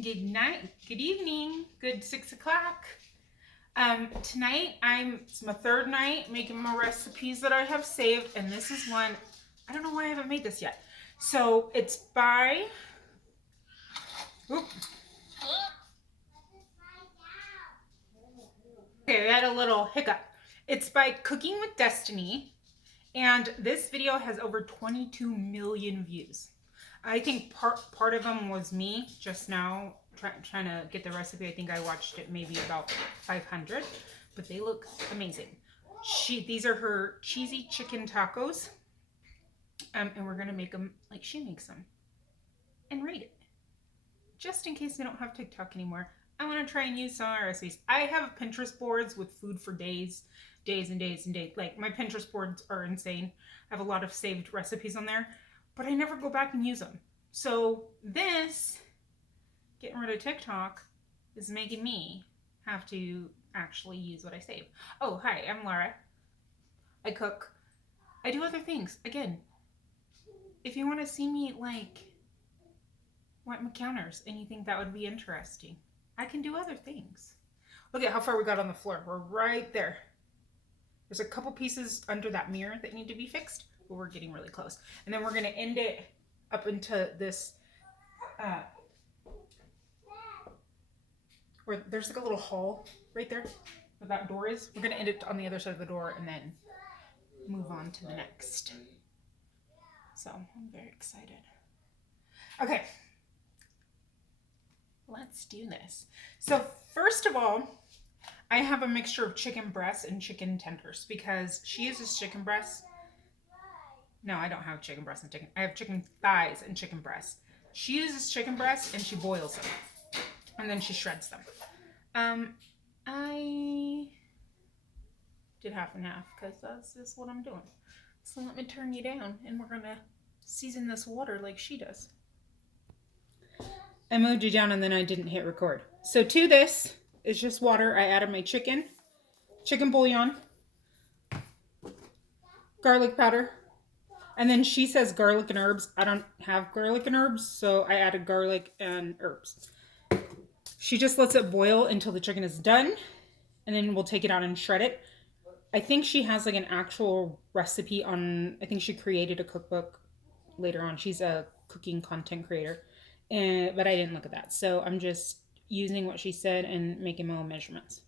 Good night, good evening, good 6 o'clock. Tonight it's my third night making my recipes that I have saved, and this is one, I don't know why I haven't made this yet. So it's by, okay, I had a little hiccup. It's by Cooking with Destiny, and this video has over 22 million views. I think part of them was me just now trying to get the recipe. I think I watched it maybe about 500, but they look amazing. These are her cheesy chicken tacos, and we're gonna make them like she makes them and rate it. Just in case I don't have TikTok anymore, I want to try and use some of my recipes. I have Pinterest boards with food for days and days and days. Like, my Pinterest boards are insane. I have a lot of saved recipes on there, but I never go back and use them. So this, getting rid of TikTok, is making me have to actually use what I save. Oh, hi, I'm Laura. I cook. I do other things. Again, if you want to see me, like, wipe my counters and you think that would be interesting, I can do other things. Look at how far we got on the floor. We're right there. There's a couple pieces under that mirror that need to be fixed, but we're getting really close. And then we're going to end it up into this, where there's like a little hall right there where that door is. We're going to end it on the other side of the door and then move on to the next. So I'm very excited. Okay. Let's do this. So first of all, I have a mixture of chicken breasts and chicken tenders because she uses chicken breasts. No, I don't have chicken breasts and chicken. I have chicken thighs and chicken breasts. She uses chicken breasts and she boils them. And then she shreds them. I did half and half because that's just what I'm doing. So let me turn you down and we're going to season this water like she does. I moved you down and then I didn't hit record. So to this is just water. I added my chicken bouillon, garlic powder, and then she says garlic and herbs. I don't have garlic and herbs, so I added garlic and herbs. She just lets it boil until the chicken is done, and then we'll take it out and shred it. I think she has like an actual recipe on, I think she created a cookbook later on. She's a cooking content creator. But I didn't look at that. So I'm just using what she said and making my own measurements.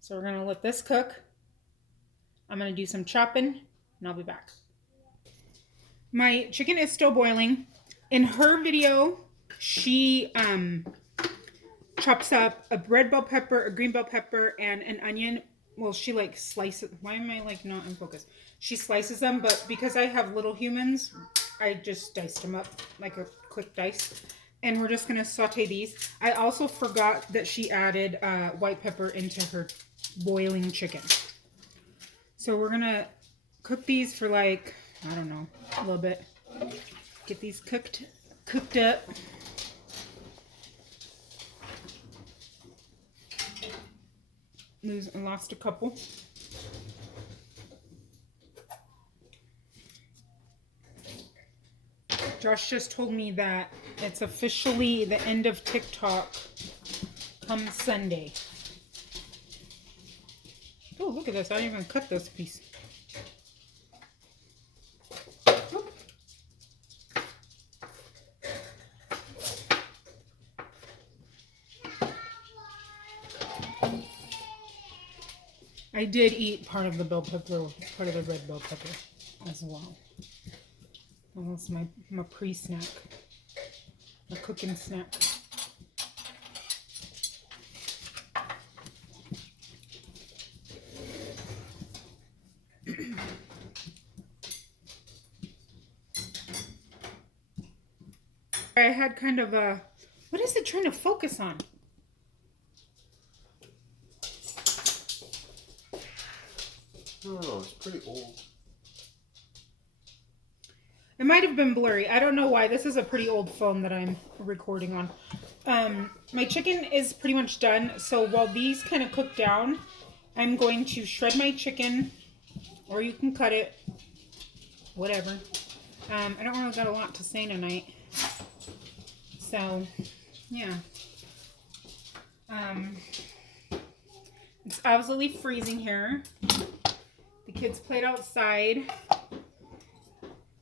So we're going to let this cook. I'm going to do some chopping and I'll be back. My chicken is still boiling. In her video, she chops up a red bell pepper, a green bell pepper, and an onion. Well, she like slices. Why am I like not in focus? She slices them, but because I have little humans, I just diced them up like a quick dice. And we're just going to saute these. I also forgot that she added white pepper into her boiling chicken. So we're going to cook these for like, I don't know, a little bit. Get these cooked up. Lost a couple. Josh just told me that it's officially the end of TikTok come Sunday. Oh, look at this. I didn't even cut this piece. Oop. I did eat part of the bell pepper, part of the red bell pepper as well. That was my pre-snack, my cooking snack. I had kind of a, what is it trying to focus on? Oh, it's pretty old. It might have been blurry. I don't know why. This is a pretty old phone that I'm recording on. My chicken is pretty much done. So while these kind of cook down, I'm going to shred my chicken, or you can cut it, whatever. I don't really got a lot to say tonight. So Yeah. It's absolutely freezing here. The kids played outside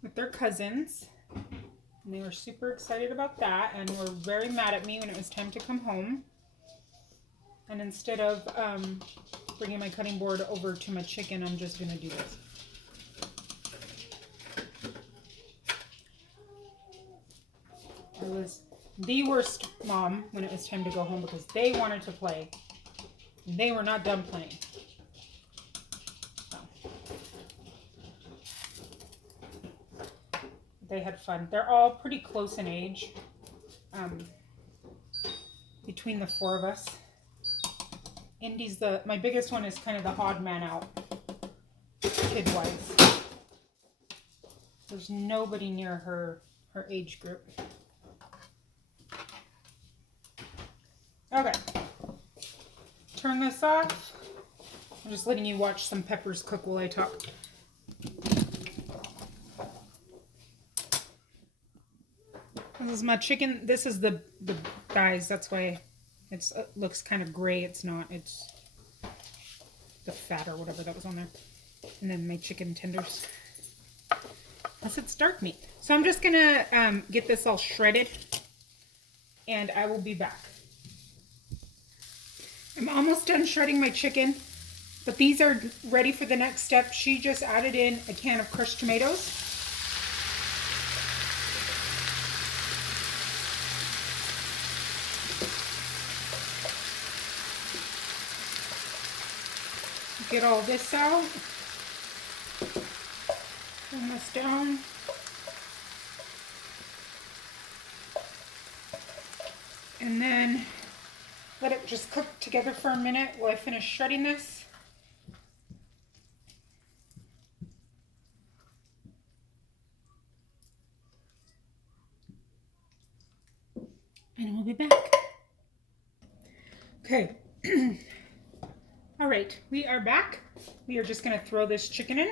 with their cousins. And they were super excited about that and were very mad at me when it was time to come home. And instead of bringing my cutting board over to my chicken, I'm just going to do this. I was the worst mom when it was time to go home because they wanted to play. They were not done playing. So. They had fun. They're all pretty close in age. Between the four of us. Indy's my biggest one is kind of the odd man out, kid-wise. There's nobody near her age group. Okay. Turn this off. I'm just letting you watch some peppers cook while I talk. This is my chicken. This is the thighs. That's why it looks kind of gray. It's not. It's the fat or whatever that was on there. And then my chicken tenders. Unless it's dark meat. So I'm just going to get this all shredded. And I will be back. I'm almost done shredding my chicken. But these are ready for the next step. She just added in a can of crushed tomatoes. Get all this out. Turn this down. And then let it just cook together for a minute while I finish shredding this. And we'll be back. Okay. All right, we are back. We are just going to throw this chicken in.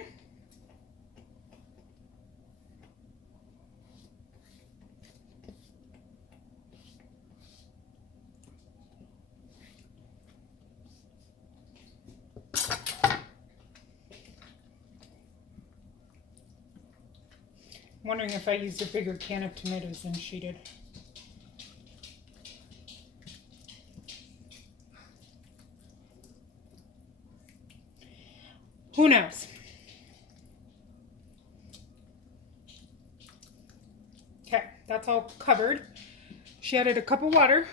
I'm wondering if I used a bigger can of tomatoes than she did. Who knows? Okay, that's all covered. She added a cup of water.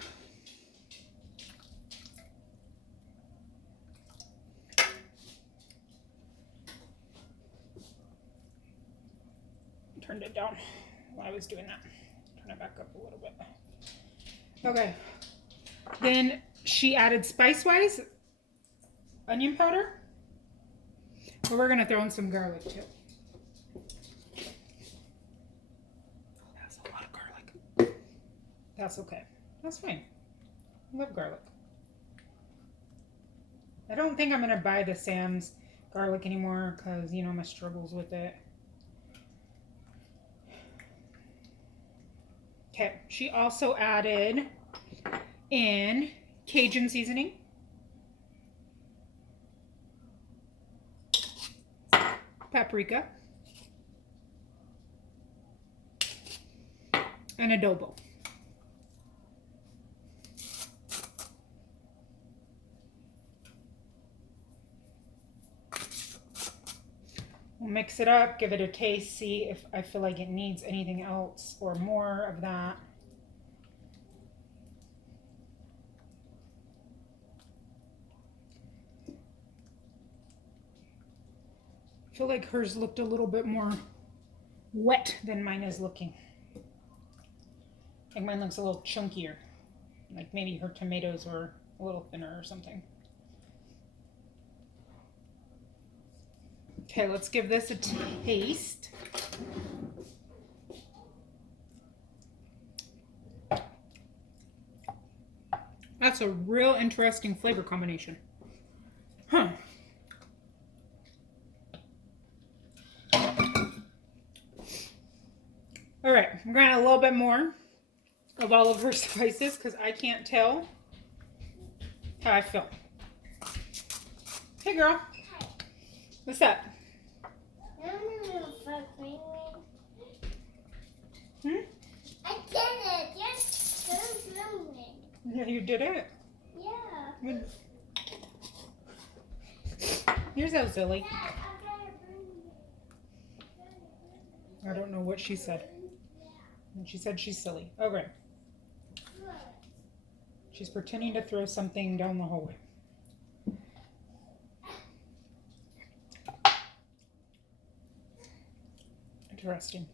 Turned it down while I was doing that. Turn it back up a little bit. Okay. Then she added spice-wise onion powder. But we're going to throw in some garlic too. That's a lot of garlic. That's okay. That's fine. I love garlic. I don't think I'm going to buy the Sam's garlic anymore because, you know, my struggles with it. Okay. She also added in Cajun seasoning. Paprika, and adobo. We'll mix it up, give it a taste, see if I feel like it needs anything else or more of that. I feel like hers looked a little bit more wet than mine is looking. I think mine looks a little chunkier. Like maybe her tomatoes were a little thinner or something. Okay, let's give this a taste. That's a real interesting flavor combination. Huh. All right, I'm going to add a little bit more. of all of her spices because I can't tell how I feel. Hey girl. What's up? Hmm? I did it. Yes, don't film me. Yeah, you did it. Yeah. You're so silly. Dad, I gotta bring I don't know what she said. And she said she's silly. Okay. She's pretending to throw something down the hallway. Interesting.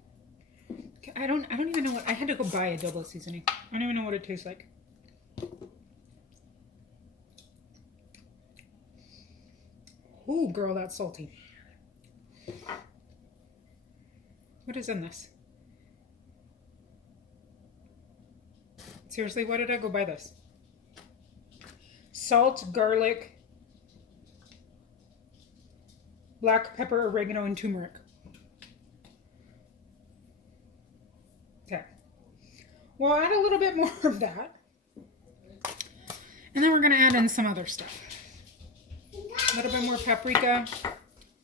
Okay, I don't even know what I had to go buy adobo seasoning. I don't even know what it tastes like. Ooh, girl, that's salty. What is in this? Seriously, why did I go buy this? Salt, garlic, black pepper, oregano, and turmeric. Okay. Well, I'll add a little bit more of that. And then we're going to add in some other stuff. A little bit more paprika.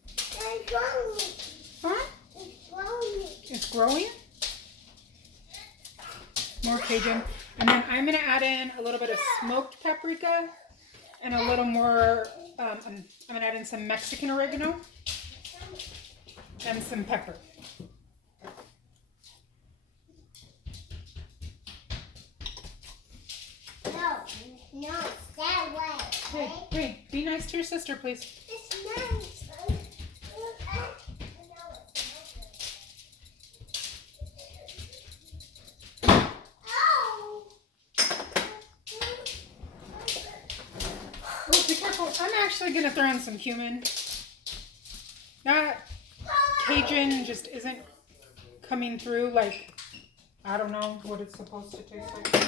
It's growing. Huh? It's growing. It's growing. More Cajun. And then I'm going to add in a little bit of smoked paprika and a little more, I'm going to add in some Mexican oregano and some pepper. No, it's that way. Hey, hey, be nice to your sister, please. It's nice. Oh, be careful. I'm actually going to throw in some cumin. That Cajun just isn't coming through like, I don't know what it's supposed to taste like.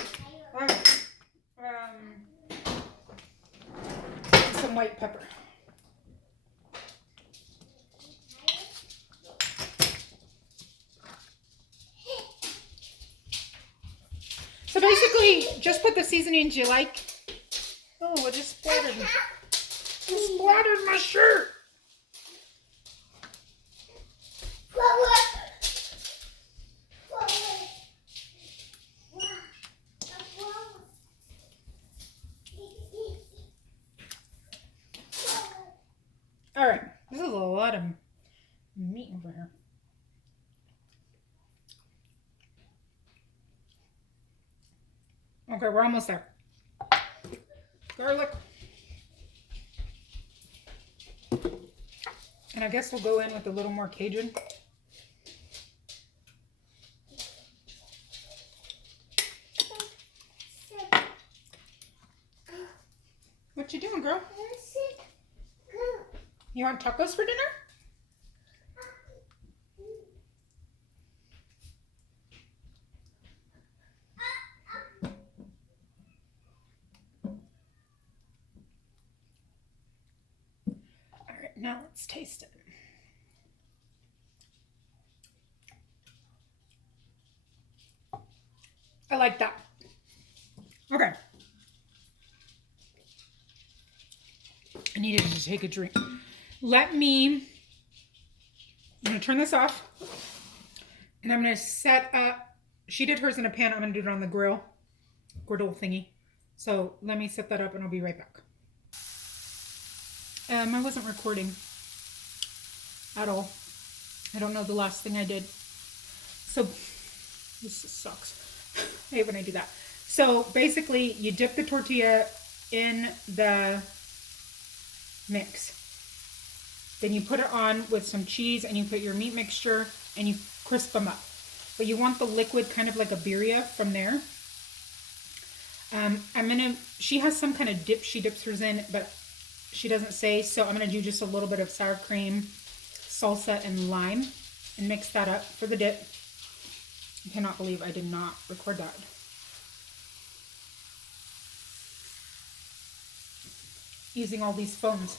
Some white pepper. So basically, just put the seasonings you like. Oh, it just splattered me. It splattered my shirt. All right, this is a lot of meat over here. Okay, we're almost there. Garlic. And I guess we'll go in with a little more Cajun. What you doing, girl? You want tacos for dinner? All right, now let's taste it. I like that. Okay. I needed to take a drink. I'm going to turn this off. And I'm going to set up, she did hers in a pan. I'm going to do it on the griddle thingy. So let me set that up and I'll be right back. I wasn't recording at all. I don't know the last thing I did. So this sucks. I hate when I do that. So basically you dip the tortilla in the mix. Then you put it on with some cheese and you put your meat mixture and you crisp them up. But you want the liquid kind of like a birria from there. She has some kind of dip she dips hers in, but she doesn't say. So I'm going to do just a little bit of sour cream, salsa, and lime and mix that up for the dip. I cannot believe I did not record that. Using all these phones.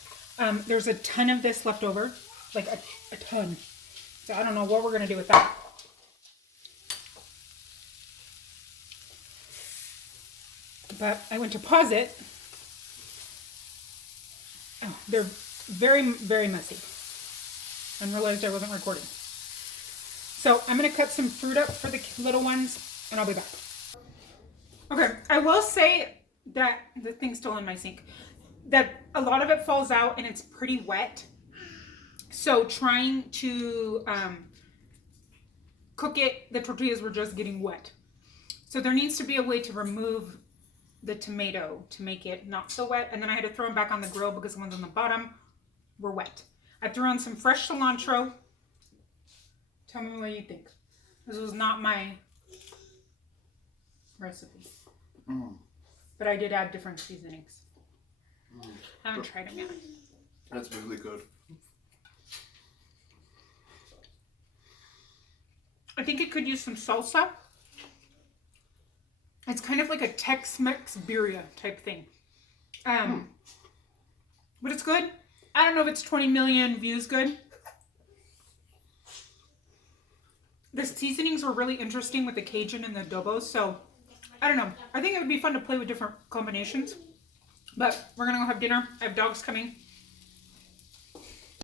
There's a ton of this left over, like a ton. So I don't know what we're going to do with that. but I went to pause it. Oh, they're very, very messy. And realized I wasn't recording. So I'm going to cut some fruit up for the little ones, and I'll be back. Okay, I will say that the thing's still in my sink, that a lot of it falls out and it's pretty wet. So trying to cook it, the tortillas were just getting wet. So there needs to be a way to remove the tomato to make it not so wet. And then I had to throw them back on the grill because the ones on the bottom were wet. I threw on some fresh cilantro. Tell me what you think. This was not my recipe. But I did add different seasonings. I haven't tried them yet. That's really good. I think it could use some salsa. It's kind of like a Tex-Mex birria type thing. But it's good. I don't know if it's 20 million views good. The seasonings were really interesting with the Cajun and the adobo, so I don't know. I think it would be fun to play with different combinations. But we're going to go have dinner. I have dogs coming.